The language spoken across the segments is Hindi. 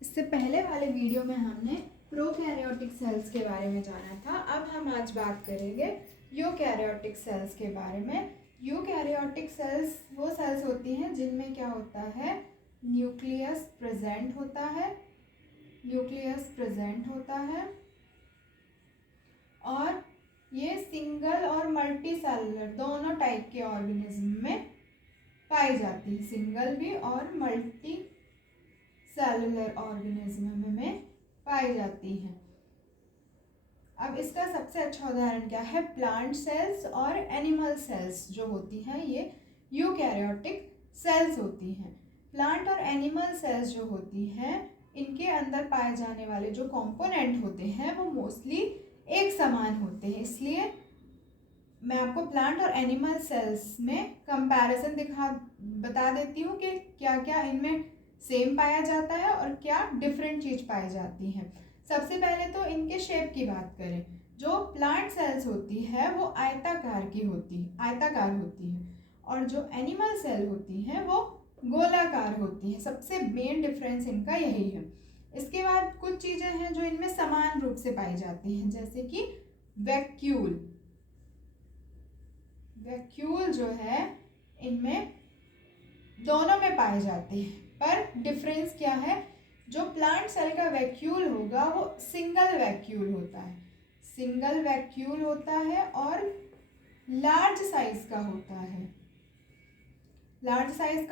इससे पहले वाले वीडियो में हमने प्रोकैरियोटिक सेल्स के बारे में जाना था। अब हम आज बात करेंगे यूकैरियोटिक सेल्स के बारे में। यूकैरियोटिक सेल्स वो सेल्स होती हैं जिनमें क्या होता है, न्यूक्लियस प्रेजेंट होता है, न्यूक्लियस प्रेजेंट होता है और ये सिंगल और मल्टी सेलुलर दोनों टाइप के ऑर्गेनिज्म में पाई जाती है, सिंगल भी और मल्टी सेलुलर ऑर्गेनिज्म में पाई जाती हैं। अब इसका सबसे अच्छा उदाहरण क्या है, प्लांट सेल्स और एनिमल सेल्स जो होती हैं ये यूकैरियोटिक सेल्स होती हैं। प्लांट और एनिमल सेल्स जो होती हैं इनके अंदर पाए जाने वाले जो कंपोनेंट होते हैं वो मोस्टली एक समान होते हैं, इसलिए मैं आपको प्लांट और एनिमल सेल्स में कंपैरिजन बता देती हूँ कि क्या क्या इनमें सेम पाया जाता है और क्या डिफरेंट चीज पाई जाती है। सबसे पहले तो इनके शेप की बात करें, जो प्लांट सेल्स होती है वो आयताकार होती है और जो एनिमल सेल होती है वो गोलाकार होती है। सबसे मेन डिफरेंस इनका यही है। इसके बाद कुछ चीजें हैं जो इनमें समान रूप से पाई जाती हैं, जैसे कि वैक्यूल जो है इनमें दोनों में पाए जाते हैं, पर डिफरेंस क्या है, जो प्लांट सेल का वैक्यूल होगा वो सिंगल वैक्यूल होता है और लार्ज साइज का होता है। प्लांट सेल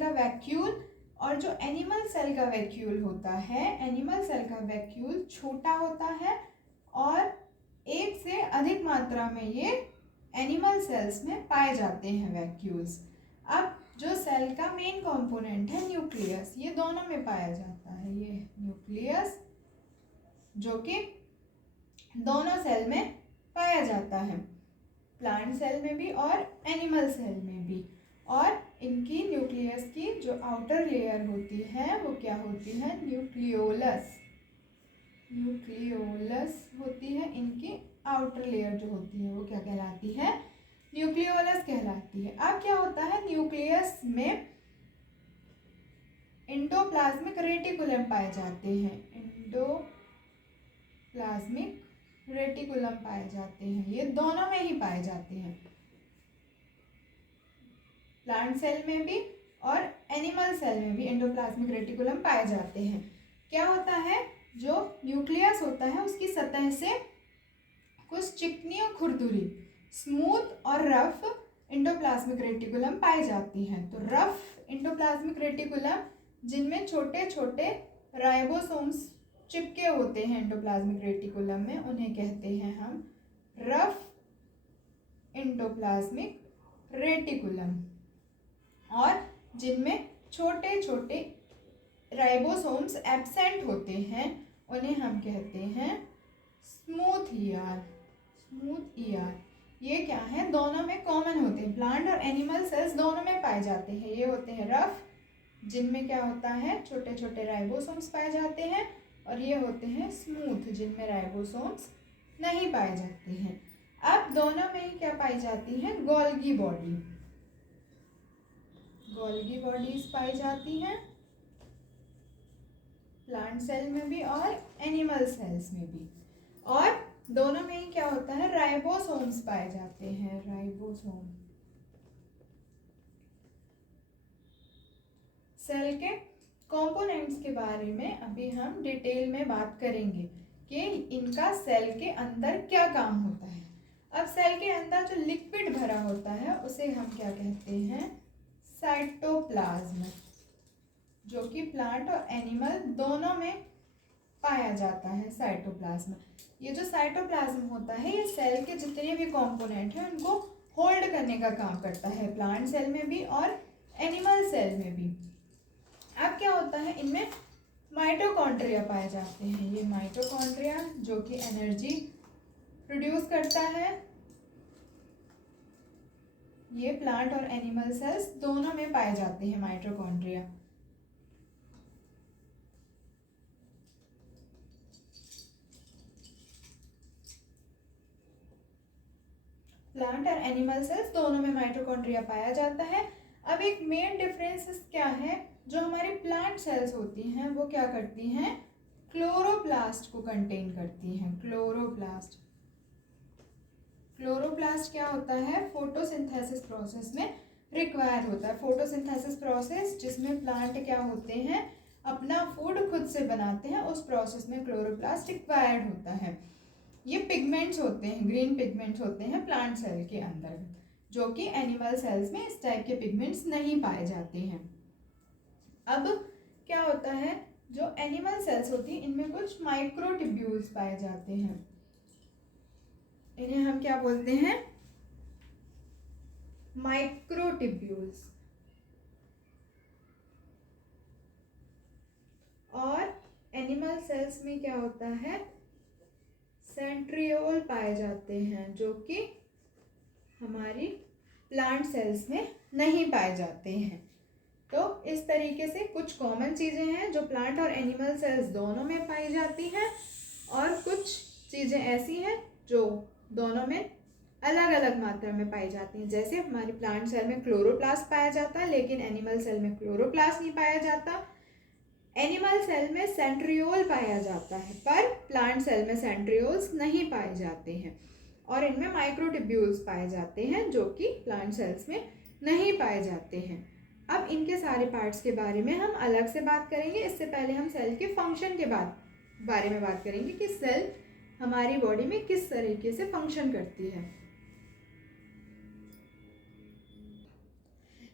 का वैक्यूल, और जो एनिमल सेल का वैक्यूल होता है, एनिमल सेल का वैक्यूल छोटा होता है और एक से अधिक मात्रा में ये एनिमल सेल्स में पाए जाते हैं वैक्यूल्स। अब जो सेल का मेन कंपोनेंट है न्यूक्लियस, ये दोनों में पाया जाता है। ये न्यूक्लियस जो कि दोनों सेल में पाया जाता है, प्लांट सेल में भी और एनिमल सेल में भी। और इनकी न्यूक्लियस की जो आउटर लेयर होती है वो क्या होती है, न्यूक्लियोलस होती है। इनकी आउटर लेयर जो होती है वो क्या कहलाती है, न्यूक्लियोलस कहलाती है। अब क्या होता है, न्यूक्लियस में एंडोप्लाज्मिक रेटिकुलम पाए जाते हैं, ये दोनों में ही पाए जाते हैं, प्लांट सेल में भी और एनिमल सेल में भी एंडोप्लाज्मिक रेटिकुलम पाए जाते हैं। क्या होता है, जो न्यूक्लियस होता है उसकी सतह से कुछ चिकनी और खुरदुरी, स्मूथ और रफ एंडोप्लाज्मिक रेटिकुलम पाई जाती हैं। तो रफ एंडोप्लाज्मिक रेटिकुलम जिनमें छोटे छोटे राइबोसोम्स चिपके होते हैं एंडोप्लाज्मिक रेटिकुलम में, उन्हें कहते हैं हम रफ एंडोप्लाज्मिक रेटिकुलम। और जिनमें छोटे छोटे राइबोसोम्स एब्सेंट होते हैं उन्हें हम कहते हैं स्मूथ ईआर। ये क्या है, दोनों में कॉमन होते हैं, प्लांट और एनिमल सेल्स दोनों में पाए जाते हैं। ये होते हैं रफ, जिनमें क्या होता है, छोटे छोटे राइबोसोम्स पाए जाते हैं, और ये होते हैं स्मूथ, जिनमें राइबोसोम्स नहीं पाए जाते हैं। अब दोनों में ही क्या पाई जाती है, गोल्गी बॉडीज पाई जाती हैं, प्लांट सेल में भी और एनिमल सेल्स में भी। और दोनों में ही क्या होता है, राइबोसोम्स पाए जाते हैं, राइबोसोम। सेल के कंपोनेंट्स के बारे में अभी हम डिटेल में बात करेंगे कि इनका सेल के अंदर क्या काम होता है। अब सेल के अंदर जो लिक्विड भरा होता है उसे हम क्या कहते हैं, साइटोप्लाज्म, जो कि प्लांट और एनिमल दोनों में पाया जाता है, साइटोप्लाज्म। ये जो साइटोप्लाज्म होता है ये सेल के जितने भी कंपोनेंट हैं उनको होल्ड करने का काम करता है, प्लांट सेल में भी और एनिमल सेल में भी। अब क्या होता है, इनमें माइटोकॉन्ड्रिया पाए जाते हैं। ये माइटोकॉन्ड्रिया जो कि एनर्जी प्रोड्यूस करता है, ये प्लांट और एनिमल सेल्स दोनों में पाए जाते हैं माइटोकॉन्ड्रिया। प्लांट और एनिमल सेल्स दोनों में माइटोकॉन्ड्रिया पाया जाता है। अब एक मेन डिफरेंस क्या है, जो हमारी प्लांट सेल्स होती हैं वो क्या करती हैं, क्लोरोप्लास्ट को कंटेन करती हैं। क्लोरोप्लास्ट, क्लोरोप्लास्ट क्या होता है, फोटोसिंथेसिस प्रोसेस में रिक्वायर होता है। फोटोसिंथेसिस प्रोसेस जिसमें प्लांट क्या होते हैं, अपना फूड खुद से बनाते हैं, उस प्रोसेस में क्लोरोप्लास्ट रिक्वायर्ड होता है। ये पिगमेंट्स होते हैं, ग्रीन पिगमेंट्स होते हैं प्लांट सेल के अंदर, जो कि एनिमल सेल्स में इस टाइप के पिगमेंट्स नहीं पाए जाते हैं। अब क्या होता है, जो एनिमल सेल्स होती हैं इनमें कुछ माइक्रोट्यूब्यूल्स पाए जाते हैं। इन्हें हम क्या बोलते हैं, माइक्रोट्यूब्यूल्स। और एनिमल सेल्स में क्या होता है, सेंट्रियोल पाए जाते हैं, जो कि हमारी प्लांट सेल्स में नहीं पाए जाते हैं। तो इस तरीके से कुछ कॉमन चीज़ें हैं जो प्लांट और एनिमल सेल्स दोनों में पाई जाती हैं, और कुछ चीज़ें ऐसी हैं जो दोनों में अलग अलग मात्रा में पाई जाती हैं। जैसे हमारी प्लांट सेल में क्लोरोप्लास्ट पाया जाता है, लेकिन एनिमल सेल में क्लोरोप्लास्ट नहीं पाया जाता। एनिमल सेल में सेंट्रियोल पाया जाता है, पर प्लांट सेल में सेंट्रियोल्स नहीं पाए जाते हैं। और इनमें माइक्रोट्यूब्यूल्स पाए जाते हैं, जो कि प्लांट सेल्स में नहीं पाए जाते हैं। अब इनके सारे पार्ट्स के बारे में हम अलग से बात करेंगे। इससे पहले हम सेल के फंक्शन के बारे में बात करेंगे कि सेल हमारी बॉडी में किस तरीके से फंक्शन करती है।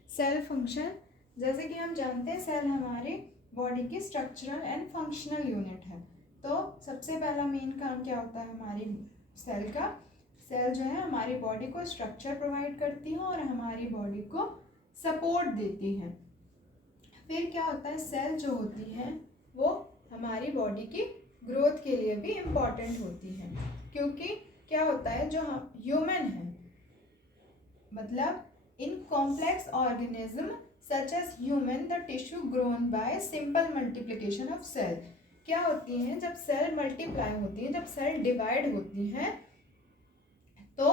सेल फंक्शन, जैसे कि हम जानते हैं सेल हमारी बॉडी की स्ट्रक्चरल एंड फंक्शनल यूनिट है। तो सबसे पहला मेन काम क्या होता है हमारी सेल का, सेल जो है हमारी बॉडी को स्ट्रक्चर प्रोवाइड करती है और हमारी बॉडी को सपोर्ट देती है। फिर क्या होता है, सेल जो होती है वो हमारी बॉडी की ग्रोथ के लिए भी इम्पॉर्टेंट होती है, क्योंकि क्या होता है, जो हम ह्यूमन हैं, मतलब in complex organism such as human the tissue grown by simple multiplication of cell. क्या होती हैं, जब सेल मल्टीप्लाई होती हैं, जब सेल डिवाइड होती हैं, तो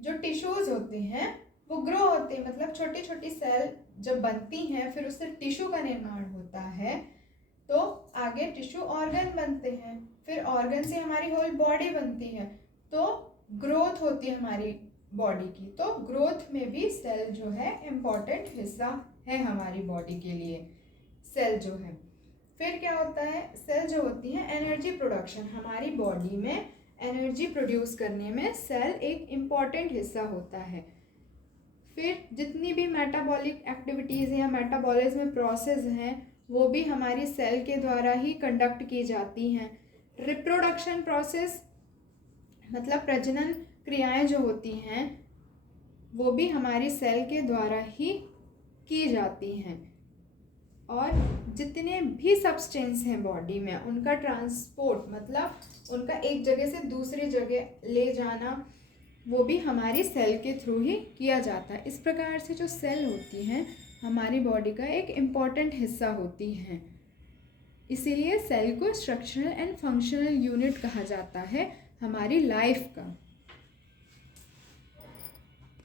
जो टिश्यूज होते हैं वो ग्रो होते हैं। मतलब छोटी छोटी सेल जब बनती हैं, फिर उससे टिश्यू का निर्माण होता है, तो आगे टिश्यू ऑर्गन बनते हैं, फिर ऑर्गन से हमारी होल बॉडी बनती है, तो ग्रोथ होती है हमारी बॉडी की। तो ग्रोथ में भी सेल जो है इम्पॉर्टेंट हिस्सा है हमारी बॉडी के लिए, सेल जो है। फिर क्या होता है, सेल जो होती है एनर्जी प्रोडक्शन, हमारी बॉडी में एनर्जी प्रोड्यूस करने में सेल एक इम्पॉर्टेंट हिस्सा होता है। फिर जितनी भी मेटाबॉलिक एक्टिविटीज़ या मेटाबॉलिज्म प्रोसेस हैं वो भी हमारी सेल के द्वारा ही कंडक्ट की जाती हैं। रिप्रोडक्शन प्रोसेस मतलब प्रजनन क्रियाएं जो होती हैं वो भी हमारी सेल के द्वारा ही की जाती हैं। और जितने भी सब्सटेंस हैं बॉडी में उनका ट्रांसपोर्ट मतलब उनका एक जगह से दूसरी जगह ले जाना वो भी हमारी सेल के थ्रू ही किया जाता है। इस प्रकार से जो सेल होती हैं हमारी बॉडी का एक इम्पॉर्टेंट हिस्सा होती हैं। इसीलिए सेल को स्ट्रक्चरल एंड फंक्शनल यूनिट कहा जाता है हमारी लाइफ का।